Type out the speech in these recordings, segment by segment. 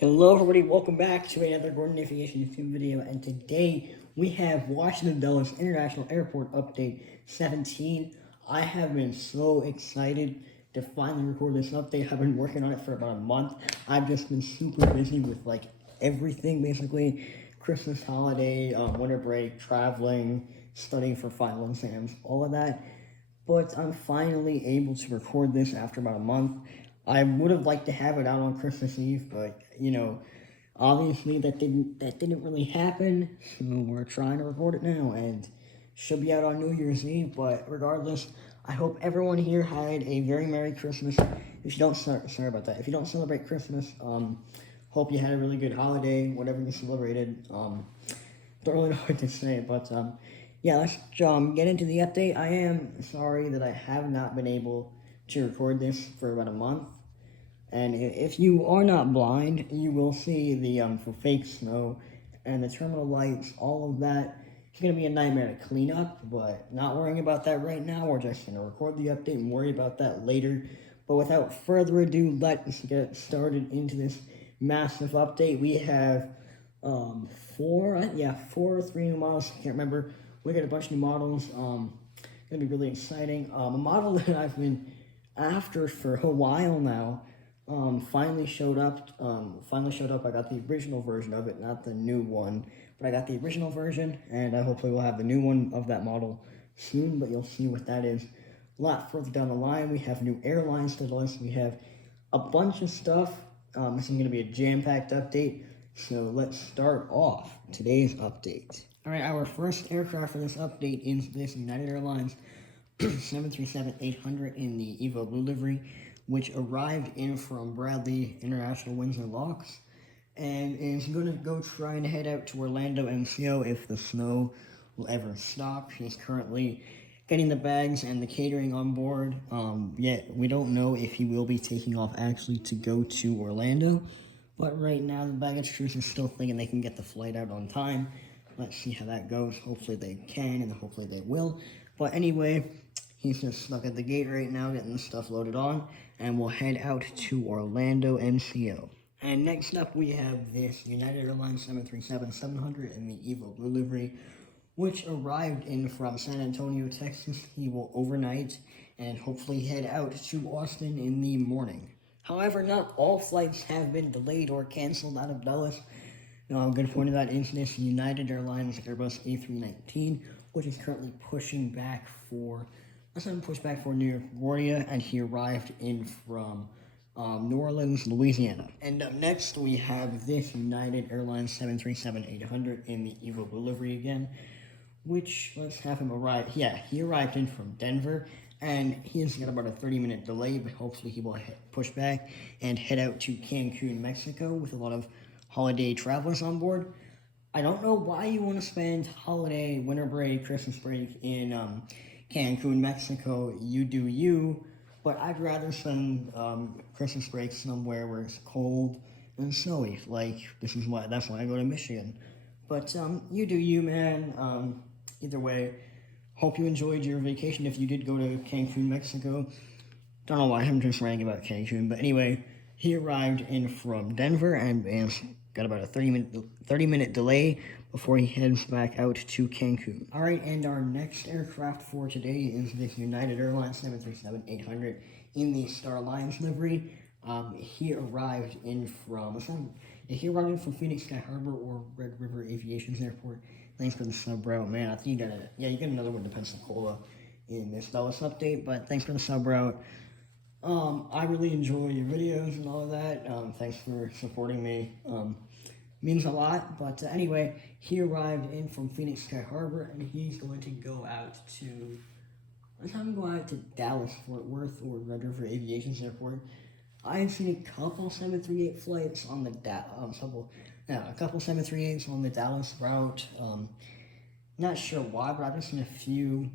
Hello everybody, welcome back to another Gordon Aviation YouTube video, and today we have Washington Dulles International Airport Update 17. I have been so excited to finally record this update. I've been working on it for about a month. I've just been super busy with like everything basically. Christmas holiday, winter break, traveling, studying for final exams, all of that. But I'm finally able to record this after about a month. I would have liked to have it out on Christmas Eve, but obviously that didn't really happen. So we're trying to record it now, and should be out on New Year's Eve. But regardless, I hope everyone here had a very Merry Christmas. If you don't, sorry about that. If you don't celebrate Christmas, hope you had a really good holiday, whatever you celebrated. Don't really know what to say, but yeah, let's get into the update. I am sorry that I have not been able to record this for about a month. And if you are not blind, you will see the fake snow and the terminal lights, all of that. It's going to be a nightmare to clean up, but not worrying about that right now. We're just going to record the update and worry about that later. But without further ado, let's get started into this massive update. We have four or three new models. I can't remember. We got a bunch of new models. Gonna be really exciting. A model that I've been after for a while now. Finally showed up. I got the original version of it, not the new one, but I got the original version, and I hopefully will have the new one of that model soon. But you'll see what that is a lot further down the line. We have new airlines to the list. We have a bunch of stuff. This is going to be a jam-packed update. So let's start off today's update. All right, our first aircraft for this update is this United Airlines 737-800 in the Evo Blue livery, which arrived in from Bradley International Windsor Locks, and is going to go try and head out to Orlando MCO if the snow will ever stop. He's currently getting the bags and the catering on board, yet we don't know if he will be taking off actually to go to Orlando, but right now the baggage crews are still thinking they can get the flight out on time. Let's see how that goes. Hopefully they can, and hopefully they will. But anyway, he's just stuck at the gate right now getting the stuff loaded on, and we'll head out to Orlando MCO. And next up we have this United Airlines 737-700 in the Evo Blue livery, which arrived in from San Antonio, Texas. He will overnight and hopefully head out to Austin in the morning. However, not all flights have been delayed or canceled out of Dulles. A good point of that is this United Airlines Airbus A319, which is currently pushing back for New York LaGuardia, and he arrived in from New Orleans, Louisiana. And up next, we have this United Airlines 737-800 in the Evo Blue livery again, which, let's have him arrive. Yeah, he arrived in from Denver, and he's got about a 30-minute delay, but hopefully he will push back and head out to Cancun, Mexico, with a lot of holiday travelers on board. I don't know why you want to spend holiday, winter break, Christmas break in Cancun, Mexico. You do you, but I'd rather spend Christmas break somewhere where it's cold and snowy. That's why I go to Michigan. But you do you, man. Either way, hope you enjoyed your vacation if you did go to Cancun, Mexico. Don't know why I'm just ranting about Cancun, but anyway, he arrived in from Denver and got about a 30-minute delay before he heads back out to Cancun. All right, and our next aircraft for today is this United Airlines 737-800 in the Star Alliance livery. He arrived in from Phoenix Sky Harbor or Red River Aviation's airport. Thanks for the sub, route, man. I think you get another one to Pensacola in this Dulles update, but thanks for the sub route. I really enjoy your videos and all of that. Thanks for supporting me. Means a lot. But anyway, he arrived in from Phoenix Sky Harbor, and he's going to go out to. Let's have him go out to Dallas, Fort Worth, or Red River Aviation's airport. I've seen a couple 738 flights on the a couple 738s on the Dallas route. Not sure why, but I've just seen a few.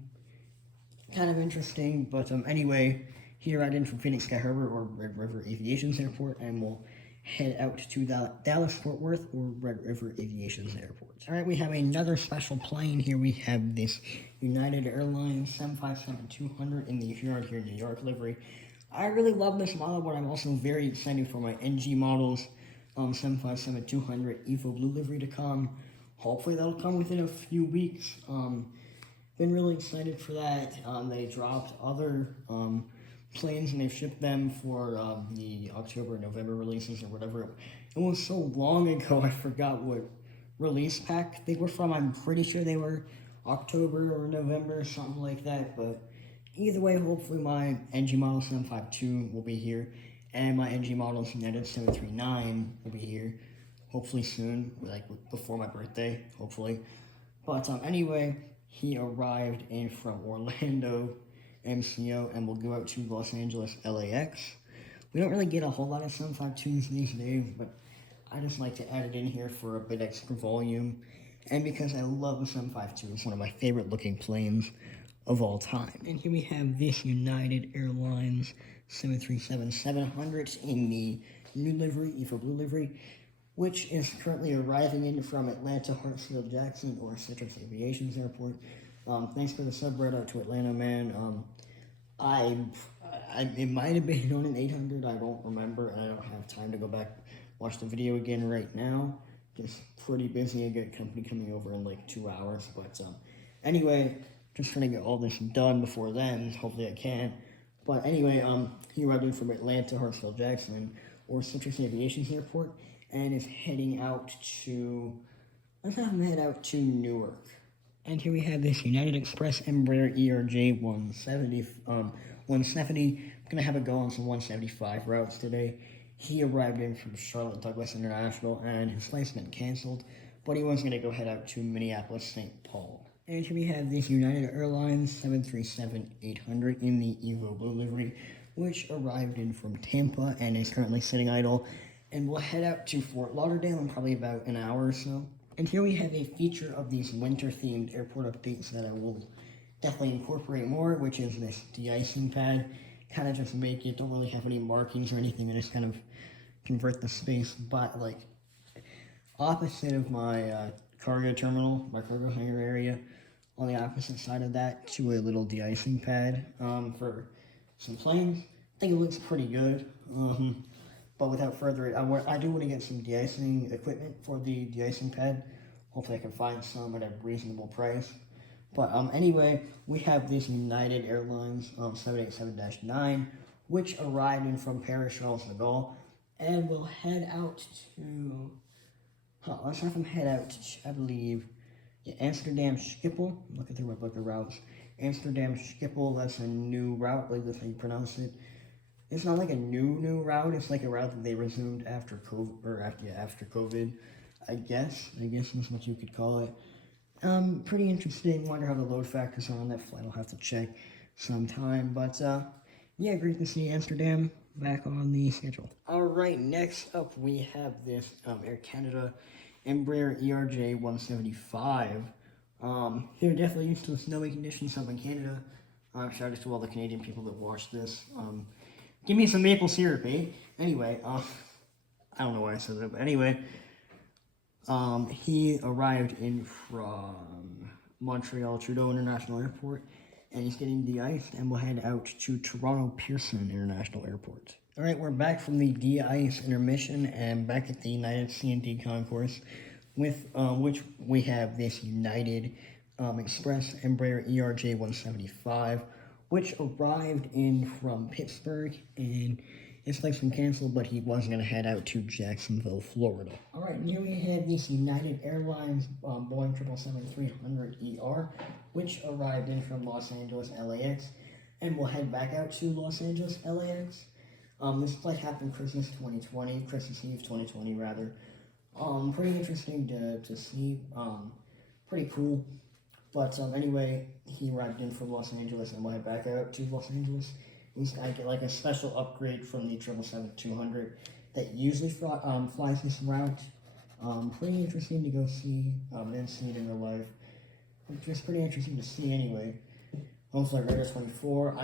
Kind of interesting, but anyway. He arrived in from Phoenix Sky Harbor or Red River Aviation's airport, and we'll head out to Dallas, Fort Worth, or Red River Aviation's airport. All right, we have another special plane here. We have this United Airlines 757-200 in the Here New York livery. I really love this model, but I'm also very excited for my NG models. 757-200 EVO Blue livery to come. Hopefully that'll come within a few weeks. Been really excited for that. They dropped other planes and they've shipped them for the October, November releases or whatever. It was so long ago, I forgot what release pack they were from. I'm pretty sure they were October or November, something like that. But either way, hopefully my NG Model 752 will be here, and my NG Model United 739 will be here, hopefully soon, like before my birthday, hopefully. But anyway, he arrived in from Orlando, MCO, and will go out to Los Angeles, LAX. We don't really get a whole lot of 752s these days, but I just like to add it in here for a bit extra volume, and because I love the 752. It's one of my favorite looking planes of all time. And here we have this United Airlines 737-700 in the new livery, EVO Blue livery, which is currently arriving in from Atlanta, Hartsfield, Jackson, or Citrus Aviation's airport. Thanks for the sub out to Atlanta, man. It might have been on an 800, I don't remember, and I don't have time to go back watch the video again right now. Just pretty busy. I got company coming over in like 2 hours, but anyway, just trying to get all this done before then. Hopefully I can. But anyway, he arrived in from Atlanta, Hartsfield, Jackson, or Citrus Aviation's airport, and is heading out to, let's have him head out to Newark. And here we have this United Express Embraer ERJ 170. 170. I'm gonna have it go on some 175 routes today. He arrived in from Charlotte Douglas International, and his flight's been canceled, but he was gonna go head out to Minneapolis, St. Paul. And here we have this United Airlines 737-800 in the EVO Blue livery, which arrived in from Tampa and is currently sitting idle, and will head out to Fort Lauderdale in probably about an hour or so. And here we have a feature of these winter-themed airport updates that I will definitely incorporate more, which is this de-icing pad. Kind of just make it, don't really have any markings or anything, and just kind of convert the space, but like opposite of my cargo terminal, my cargo hangar area, on the opposite side of that to a little de-icing pad for some planes. I think it looks pretty good. But without further ado, I do want to get some de-icing equipment for the de-icing pad. Hopefully I can find some at a reasonable price. But anyway, we have this United Airlines 787-9, which arrived in from Paris Charles de Gaulle, and will head out to, let's have him head out to, I believe, Amsterdam Schiphol. I'm looking through my book of routes. Amsterdam Schiphol, that's a new route, I believe that's how you pronounce it. It's not like a new route, it's like a route that they resumed after COVID, or after COVID, I guess that's what you could call it. Pretty interesting. Wonder how the load factors are on that flight. I'll have to check sometime. But yeah, great to see Amsterdam back on the schedule. Alright, next up we have this Air Canada Embraer ERJ 175. They're definitely used to the snowy conditions up in Canada. Shout out to all the Canadian people that watch this. Give me some maple syrup, eh? Anyway, I don't know why I said that, but anyway. He arrived in from Montreal Trudeau International Airport, and he's getting de-iced and will head out to Toronto Pearson International Airport. Alright, we're back from the de-ice intermission and back at the United C&D concourse, with which we have this United Express Embraer ERJ 175, which arrived in from Pittsburgh, and his flight's been canceled, but he was going to head out to Jacksonville, Florida. Alright, here we have this United Airlines Boeing 777-300ER, which arrived in from Los Angeles, LAX, and will head back out to Los Angeles, LAX. This flight happened Christmas Eve 2020, rather. Pretty interesting to see, pretty cool. But anyway, he arrived in from Los Angeles and will head back out to Los Angeles. I get like a special upgrade from the 777-200 that usually flies this route. Pretty interesting to go see. Didn't see it in real life. Just pretty interesting to see anyway. Also, like Radar 24.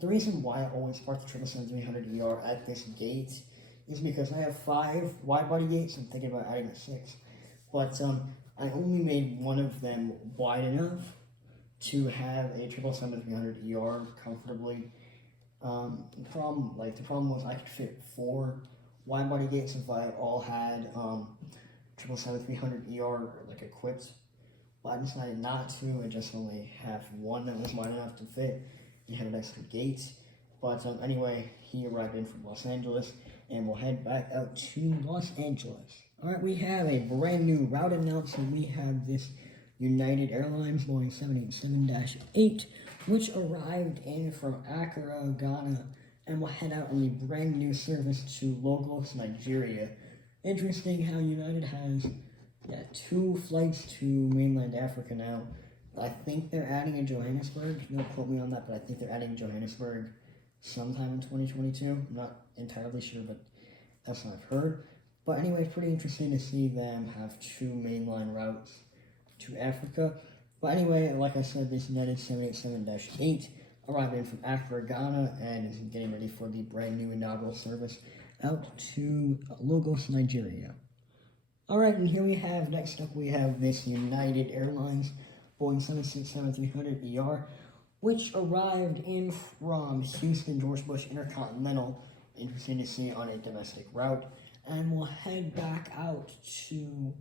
The reason why I always park the 777-300ER at this gate is because I have 5 wide-body gates. I'm thinking about adding a 6, but I only made one of them wide enough to have a 777-300ER comfortably. The problem was I could fit 4 Widebody gates if I all had 777-300ER like equipped, but I decided not to. I just only have one that was wide enough to fit and had an extra gate. But anyway, he arrived in from Los Angeles, and we'll head back out to Los Angeles. Alright, we have a brand new route announcement. We have this United Airlines Boeing 787-8, which arrived in from Accra, Ghana, and will head out on a brand new service to Lagos, Nigeria. Interesting how United has 2 flights to mainland Africa now. I think they're adding in Johannesburg. Don't quote me on that, but I think they're adding Johannesburg sometime in 2022. I'm not entirely sure, but that's what I've heard. But anyway, it's pretty interesting to see them have 2 mainline routes to Africa. But anyway, like I said, this United 787-8 arrived in from Accra, Ghana, and is getting ready for the brand new inaugural service out to Lagos, Nigeria. Alright, and here we have, next up we have this United Airlines Boeing 767-300ER, which arrived in from Houston George Bush Intercontinental, interesting to see on a domestic route, and we'll head back out to,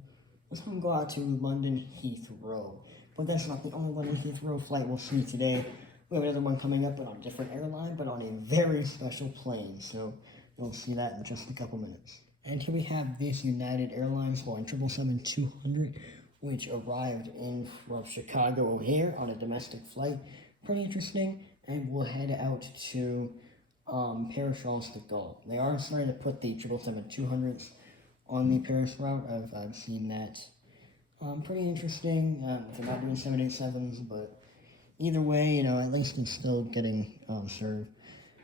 let's go out to London Heathrow. But that's not the only London Heathrow flight we'll see today. We have another one coming up, but on a different airline, but on a very special plane, so you'll see that in just a couple minutes. And here we have this United Airlines Boeing 777-200, which arrived in from Chicago O'Hare on a domestic flight. Pretty interesting, and we'll head out to Paris Charles de Gaulle. They are starting to put the 777-200s on the Paris route. I've seen that. Pretty interesting. They're not doing 787s, but either way, at least it's still getting served.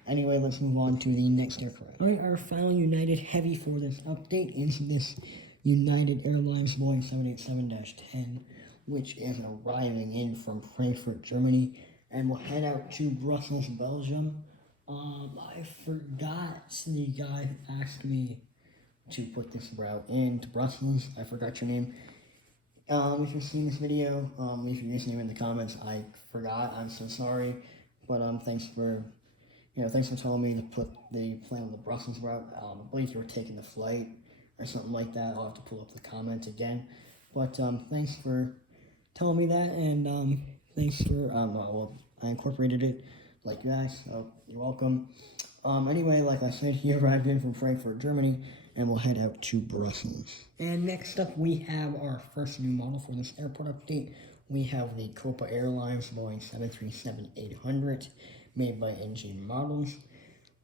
Anyway, let's move on to the next aircraft. Alright, our final United Heavy for this update is this United Airlines Boeing 787-10, which is arriving in from Frankfurt, Germany, and will head out to Brussels, Belgium. I forgot the guy who asked me to put this route into Brussels. I forgot your name. If you've seen this video, leave your username in the comments. I forgot. I'm so sorry. But thanks for telling me to put the plan on the Brussels route. I believe you were taking the flight or something like that. I'll have to pull up the comment again. But thanks for telling me that, and thanks for I incorporated it like that, so you're welcome. Anyway, like I said, he arrived in from Frankfurt, Germany, and we'll head out to Brussels. And next up, we have our first new model for this airport update. We have the Copa Airlines Boeing 737-800, made by NG Models,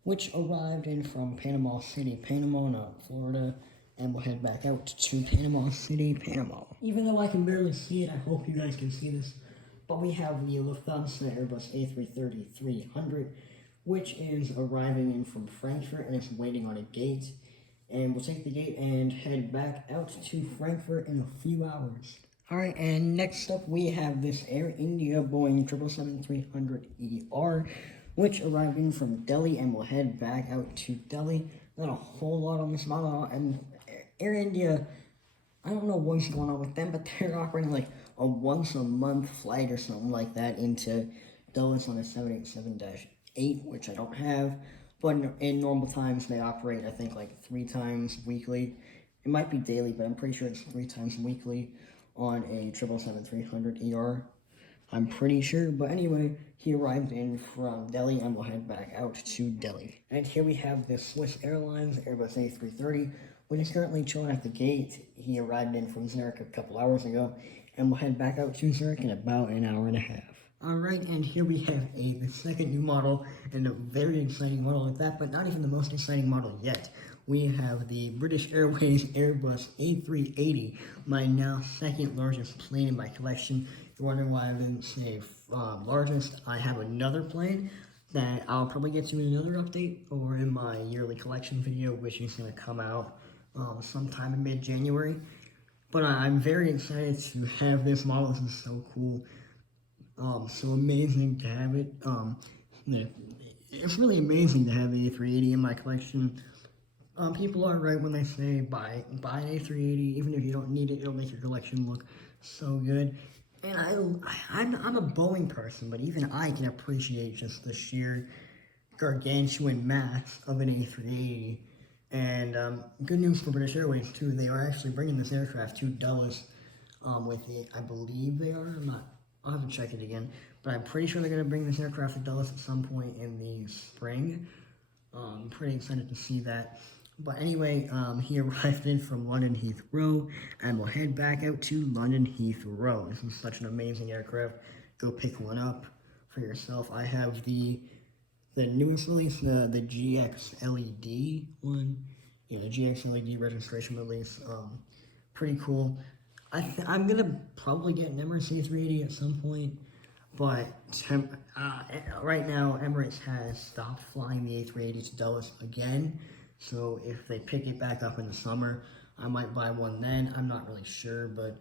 which arrived in from Panama City, Panama, not Florida, and we'll head back out to Panama City, Panama. Even though I can barely see it, I hope you guys can see this, but we have the Lufthansa Airbus A330-300, which is arriving in from Frankfurt, and it's waiting on a gate. And we'll take the gate and head back out to Frankfurt in a few hours. Alright, and next up we have this Air India Boeing 777-300ER, which arrived in from Delhi, and we'll head back out to Delhi. Not a whole lot on this model, and Air India, I don't know what's going on with them, but they're operating like a once-a-month flight or something like that into Dulles on a 787-8, which I don't have. But in normal times, they operate, I think, like 3 times weekly. It might be daily, but I'm pretty sure it's 3 times weekly on a 777-300ER. I'm pretty sure, but anyway, he arrived in from Delhi, and we'll head back out to Delhi. And here we have the Swiss Airlines Airbus A330, which is currently chilling at the gate. He arrived in from Zurich a couple hours ago, and we'll head back out to Zurich in about an hour and a half. Alright, and here we have the second new model, and a very exciting model at that, but not even the most exciting model yet. We have the British Airways Airbus A380, my now second largest plane in my collection. You're wondering why I didn't say largest. I have another plane that I'll probably get to in another update, or in my yearly collection video, which is going to come out sometime in mid-January. But I'm very excited to have this model. This is so cool. So amazing to have it. It's really amazing to have the A380 in my collection. People are right when they say buy an A380, even if you don't need it, it'll make your collection look so good. And I'm a Boeing person, but even I can appreciate just the sheer gargantuan mass of an A380. And good news for British Airways too. They are actually bringing this aircraft to Dulles with it. I believe they are. I'm not. I'll have to check it again. But I'm pretty sure they're going to bring this aircraft to Dulles at some point in the spring. I'm pretty excited to see that. But anyway, he arrived in from London Heathrow, and we'll head back out to London Heathrow. This is such an amazing aircraft. Go pick one up for yourself. I have the newest release, the GX LED one. Yeah, the GX LED registration release. Pretty cool. I'm gonna probably get an Emirates A380 at some point, but right now Emirates has stopped flying the A380 to Dulles again. So if they pick it back up in the summer, I might buy one then. I'm not really sure, but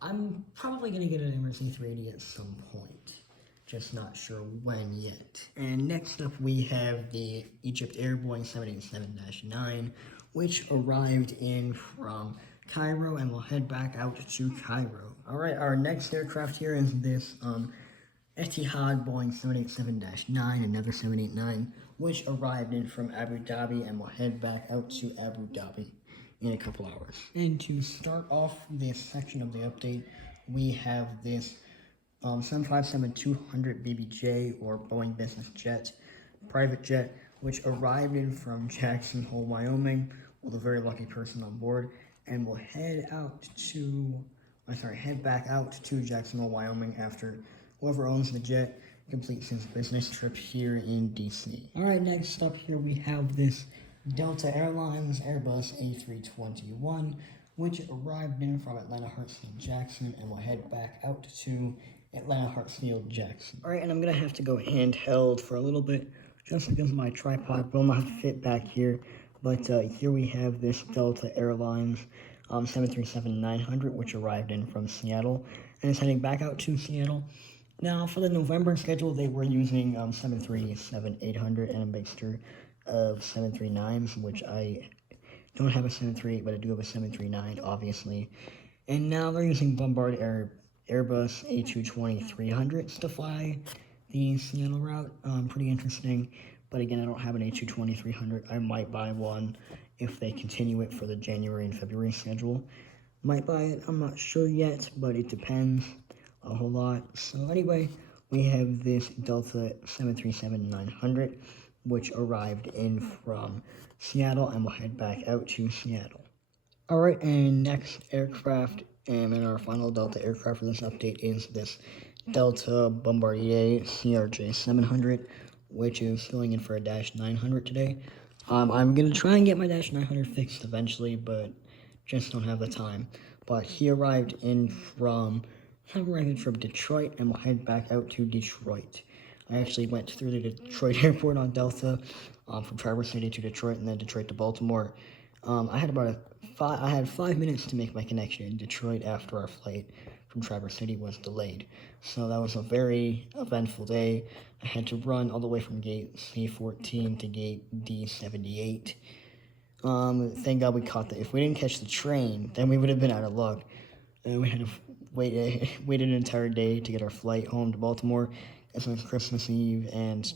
I'm probably gonna get an Emirates A380 at some point. Just not sure when yet. And next up we have the Egypt Air Boeing 787-9, which arrived in from Cairo, and we'll head back out to Cairo. Alright, our next aircraft here is this Etihad Boeing 787-9, another 789, which arrived in from Abu Dhabi, and we'll head back out to Abu Dhabi in a couple hours. And to start off this section of the update, we have this 757-200 BBJ, or Boeing Business Jet, private jet, which arrived in from Jackson Hole, Wyoming, with a very lucky person on board, and will head back out to Jackson Hole, Wyoming after whoever owns the jet completes his business trip here in DC. Alright, next up here we have this Delta Airlines Airbus A321, which arrived in from Atlanta Hartsfield Jackson, and will head back out to Atlanta Hartsfield Jackson. Alright, and I'm gonna have to go handheld for a little bit just because my tripod will not fit back here. But here we have this Delta Airlines 737-900, which arrived in from Seattle and is heading back out to Seattle. Now, for the November schedule, they were using 737-800 and a mixture of 739s, which I don't have a 738, but I do have a 739, obviously. And now they're using Airbus A220-300s to fly the Seattle route. Pretty interesting. But again, I don't have an A220-300. I might buy one if they continue it for the January and February schedule. Might buy it, I'm not sure yet, but it depends a whole lot. So anyway, we have this Delta 737-900, which arrived in from Seattle, and will head back out to Seattle. Alright, and next aircraft, and our final Delta aircraft for this update is this Delta Bombardier CRJ-700, which is filling in for a Dash 900 today. I'm going to try and get my Dash 900 fixed eventually, but just don't have the time. But he arrived in from Detroit, and will head back out to Detroit. I actually went through the Detroit airport on Delta, from Traverse City to Detroit, and then Detroit to Baltimore. I had 5 minutes to make my connection in Detroit after our flight from Traverse City was delayed. So that was a very eventful day. I had to run all the way from gate C14 to gate D78. Thank God we caught that. If we didn't catch the train, then we would have been out of luck. And we had to wait an entire day to get our flight home to Baltimore. It was Christmas Eve, and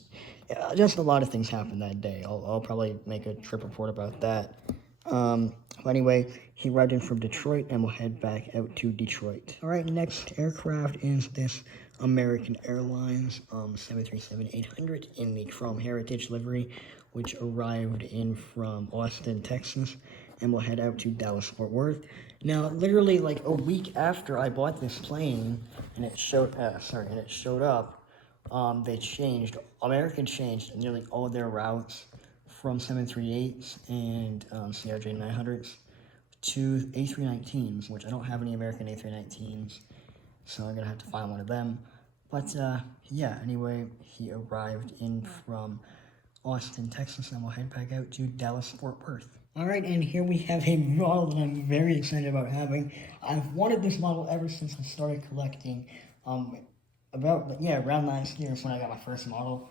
just a lot of things happened that day. I'll probably make a trip report about that. But anyway, he arrived in from Detroit, and will head back out to Detroit. Alright, next aircraft is this American Airlines 737-800 in the Chrome Heritage livery, which arrived in from Austin, Texas, and will head out to Dallas-Fort Worth. Now, literally like a week after I bought this plane, and it showed up, American changed nearly all their routes from 738s and CRJ-900s to A319s, which I don't have any American A319s, so I'm going to have to find one of them. But, yeah, anyway, he arrived in from Austin, Texas, and we'll head back out to Dallas-Fort Worth. Alright, and here we have a model that I'm very excited about having. I've wanted this model ever since I started collecting. Around last year is when I got my first model.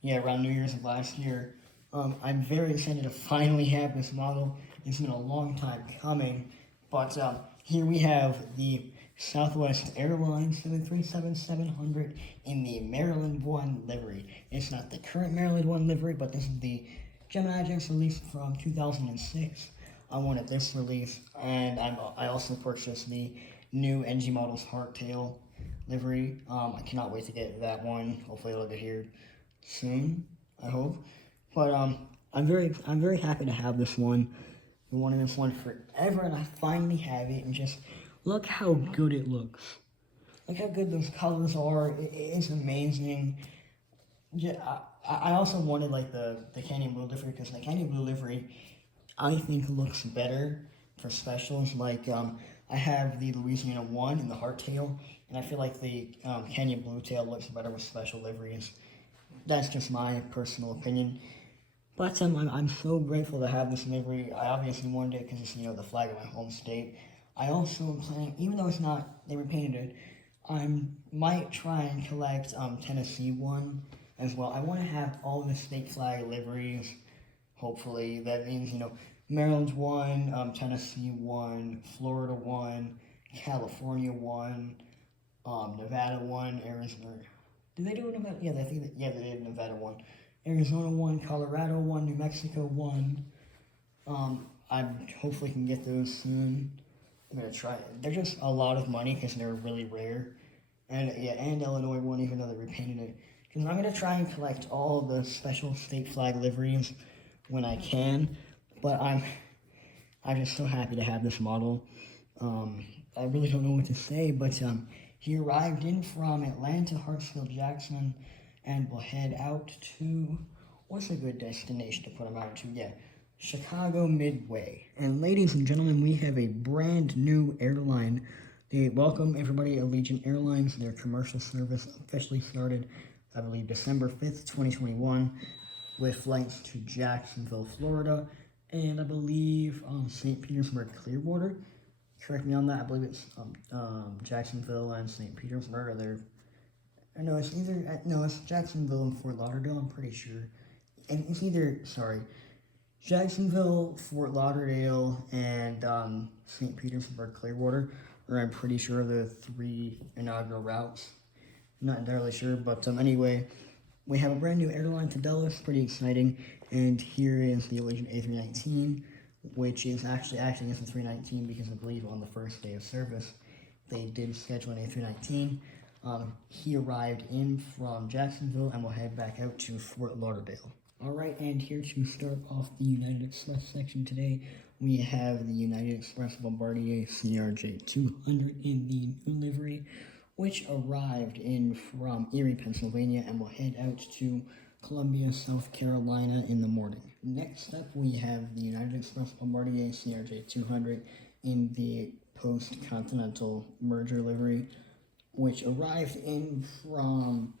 Yeah, around New Year's of last year. I'm very excited to finally have this model. It's been a long time coming, but here we have the Southwest Airlines 737-700 in the Maryland 1 livery. It's not the current Maryland 1 livery, but this is the Gemini just released from 2006. I wanted this release, and I also purchased the new NG Models Hardtail livery. I cannot wait to get that one. Hopefully it'll get here soon, I hope. But I'm very happy to have this one. Been wanting this one forever, and I finally have it. And just look how good it looks. Look how good those colors are. It's amazing. Yeah, I also wanted like the candy blue livery because the candy blue livery I think looks better for specials. Like I have the Louisiana one and the hardtail, and I feel like the Canyon Blue Tail looks better with special liveries. That's just my personal opinion. But I'm so grateful to have this livery. I obviously wanted it because it's the flag of my home state. I also am planning, even though it's not they repainted it, I might try and collect Tennessee one as well. I want to have all the state flag liveries. Hopefully that means Maryland one, Tennessee one, Florida one, California one, Nevada one, Arizona. Did they do a Nevada? Yeah, they did Nevada one. Arizona one, Colorado one, New Mexico one. I hopefully can get those soon. I'm gonna try it. They're just a lot of money because they're really rare. And Illinois one, even though they repainted it. Because I'm gonna try and collect all the special state flag liveries when I can. But I'm just so happy to have this model. I really don't know what to say, but he arrived in from Atlanta, Hartsfield, Jackson, and will head out to, what's a good destination to put him out to? Yeah, Chicago Midway. And ladies and gentlemen, we have a brand new airline. They welcome everybody, Allegiant Airlines. Their commercial service officially started, I believe, December 5th, 2021, with flights to Jacksonville, Florida, and I believe St. Petersburg, Clearwater. Correct me on that. I believe it's Jacksonville and St. Petersburg. Are there? No, it's Jacksonville and Fort Lauderdale. I'm pretty sure, and it's either Jacksonville, Fort Lauderdale, and St. Petersburg, Clearwater. Or I'm pretty sure the 3 inaugural routes. Not entirely sure, but anyway, we have a brand new airline to Dulles. Pretty exciting. And here is the Allegiant A319, which is actually acting as a 319 because I believe on the first day of service they did schedule an A319. He arrived in from Jacksonville and will head back out to Fort Lauderdale. Alright, and here to start off the United Express section today, we have the United Express Bombardier CRJ-200 in the new livery, which arrived in from Erie, Pennsylvania, and will head out to Columbia, South Carolina in the morning. Next up, we have the United Express Bombardier CRJ-200 in the post-continental merger livery, which arrived in from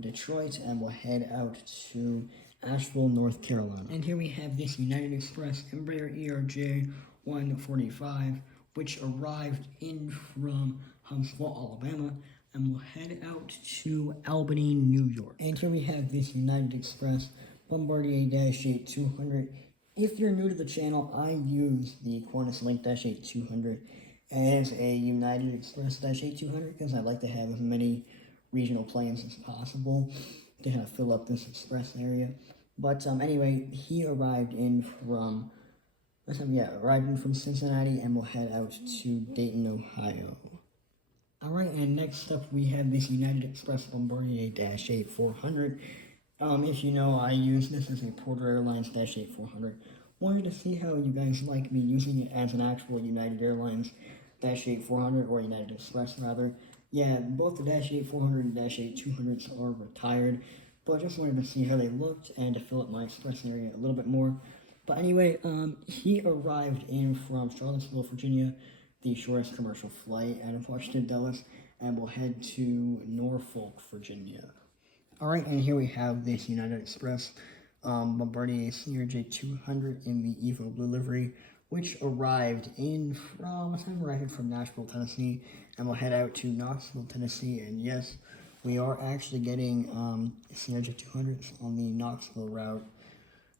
Detroit and will head out to Asheville, North Carolina. And here we have this United Express Embraer ERJ 145, which arrived in from Huntsville, Alabama, and will head out to Albany, New York. And here we have this United Express Bombardier Dash 8200. If you're new to the channel, I use the Qantas Link Dash 8200 as a United Express Dash 8200 because I like to have as many regional planes as possible to kind of fill up this express area. But anyway, he arrived in from Cincinnati and will head out to Dayton, Ohio. Alright, and next up we have this United Express Bombardier Dash 8400. If you know, I use this as a Porter Airlines Dash 8400. Wanted to see how you guys like me using it as an actual United Airlines Dash 8400, or United Express rather. Yeah, both the Dash 8400 and Dash 8200s are retired, but I just wanted to see how they looked and to fill up my express area a little bit more. But anyway, he arrived in from Charlottesville, Virginia, the shortest commercial flight out of Washington Dulles, and will head to Norfolk, Virginia. Alright, and here we have this United Express Bombardier CRJ-200 in the Evo Blue livery, which arrived from Nashville, Tennessee, and will head out to Knoxville, Tennessee. And yes, we are actually getting CRJ-200s on the Knoxville route.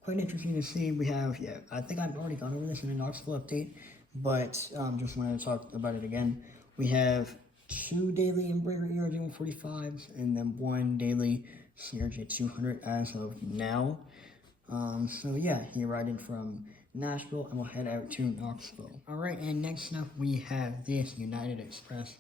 Quite interesting to see. We have, I think I've already gone over this in a Knoxville update, but just wanted to talk about it again. We have 2 daily Embraer ERJ-145s and then 1 daily CRJ-200 as of now. So yeah, he arrived in from Nashville and we'll head out to Knoxville. Alright, and next up we have this United Express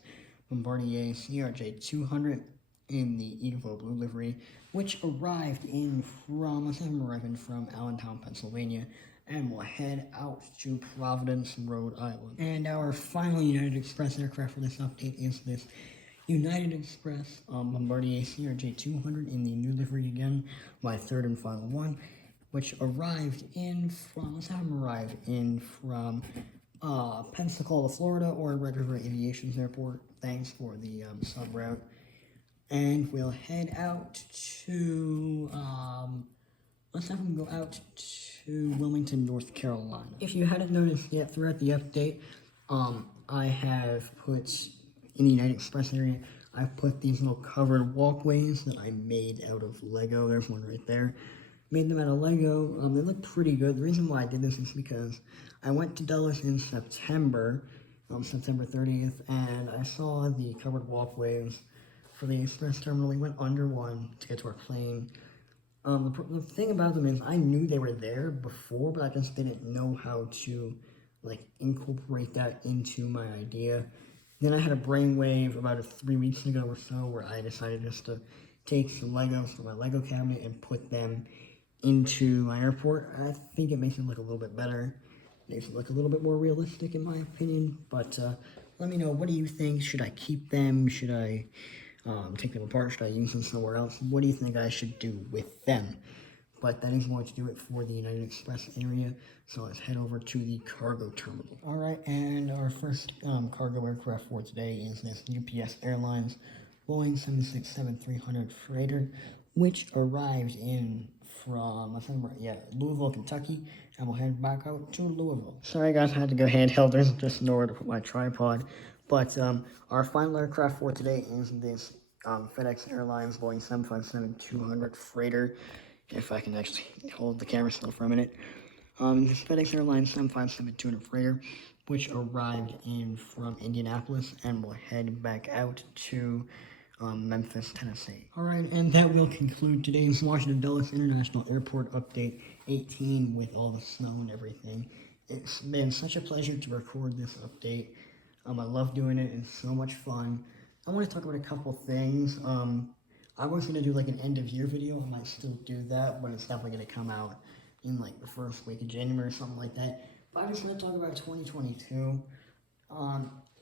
Bombardier CRJ 200 in the Eagleville Blue livery, which arrived in from, let's have him arriving from Allentown, Pennsylvania, and will head out to Providence, Rhode Island. And our final United Express aircraft for this update is this United Express Bombardier CRJ 200 in the new livery again, my third and final one, which arrived in from, let's have them arrive in from Pensacola, Florida, or Red River Aviation's airport. Thanks for the sub route. And we'll head out to, let's have them go out to Wilmington, North Carolina. If you hadn't noticed yet throughout the update, I have put, in the United Express area, I've put these little covered walkways that I made out of Lego. There's one right there. Made them out of Lego. They look pretty good. The reason why I did this is because I went to Dulles in September, September 30th, and I saw the covered walkways for the express terminal. We went under one to get to our plane. The thing about them is I knew they were there before, but I just didn't know how to like incorporate that into my idea. Then I had a brainwave about 3 weeks ago or so where I decided just to take some Legos from my Lego cabinet and put them into my airport. I think it makes it look a little bit better. Makes it look a little bit more realistic in my opinion. But let me know, what do you think? Should I keep them? Should I take them apart? Should I use them somewhere else? What do you think I should do with them? But that is going to do it for the United Express area. So let's head over to the cargo terminal. All right, and our first cargo aircraft for today is this UPS Airlines Boeing 767-300 freighter, which arrived in from, Louisville, Kentucky, and we'll head back out to Louisville. Sorry guys, I had to go handheld. There's just nowhere to put my tripod. But our final aircraft for today is this FedEx Airlines Boeing 757-200 freighter. If I can actually hold the camera still for a minute. This FedEx Airlines 757-200 freighter, which arrived in from Indianapolis and will head back out to Memphis, Tennessee. Alright, and that will conclude today's Washington Dulles International Airport Update 18 with all the snow and everything. It's been such a pleasure to record this update. I love doing it. It's so much fun. I want to talk about a couple things. I was going to do like an end of year video. I might still do that, but it's definitely going to come out in like the first week of January or something like that. But I just want to talk about 2022.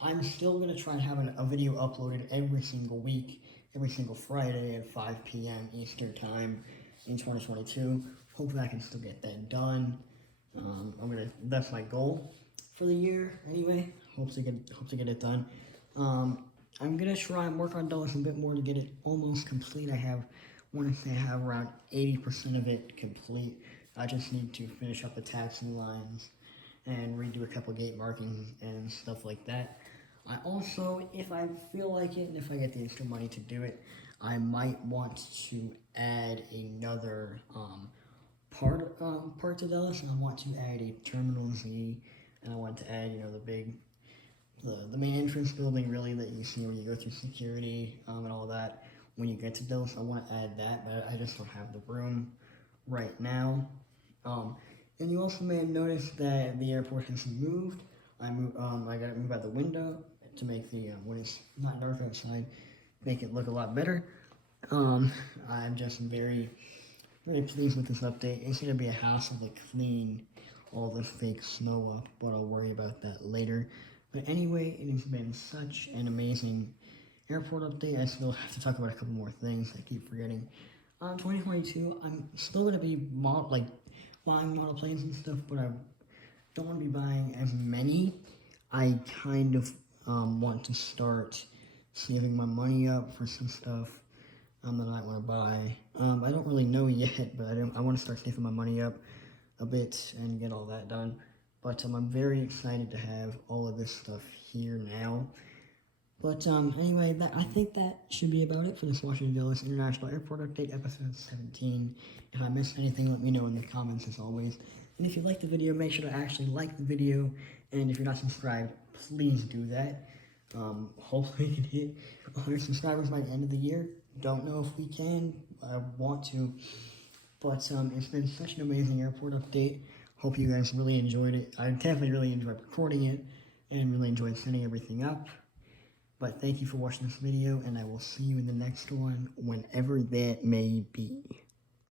I'm still going to try and have a video uploaded every single week, every single Friday at 5 p.m. Eastern time in 2022. Hopefully I can still get that done. That's my goal for the year anyway. Hope to get it done. I'm gonna try and work on Dulles a bit more to get it almost complete. I want to say I have around 80% of it complete. I just need to finish up the taxi lines and redo a couple gate markings and stuff like that. I also, if I feel like it and if I get the extra money to do it, I might want to add another part to Dulles. I want to add a Terminal Z, and I want to add, the main entrance building really that you see when you go through security and all that. When you get to Dulles, I want to add that, but I just don't have the room right now. And you also may have noticed that the airport has moved. I got it moved out the window to make the, when it's not dark outside, make it look a lot better. I'm just very, very pleased with this update. It's going to be a hassle to clean all the fake snow up, but I'll worry about that later. But anyway, it has been such an amazing airport update. I still have to talk about a couple more things I keep forgetting. 2022, I'm still going to be buying model planes and stuff, but I don't want to be buying as many. I kind of want to start saving my money up for some stuff that I might want to buy. I don't really know yet, but I want to start saving my money up a bit and get all that done. But I'm very excited to have all of this stuff here now. But anyway, I think that should be about it for this Washington Dulles International Airport Update, episode 17. If I missed anything, let me know in the comments as always. And if you liked the video, make sure to actually like the video. And if you're not subscribed, please do that. Hopefully we can hit 100 subscribers by the end of the year. Don't know if we can. I want to. But it's been such an amazing airport update. Hope you guys really enjoyed it. I definitely really enjoyed recording it and really enjoyed setting everything up. But thank you for watching this video, and I will see you in the next one, whenever that may be.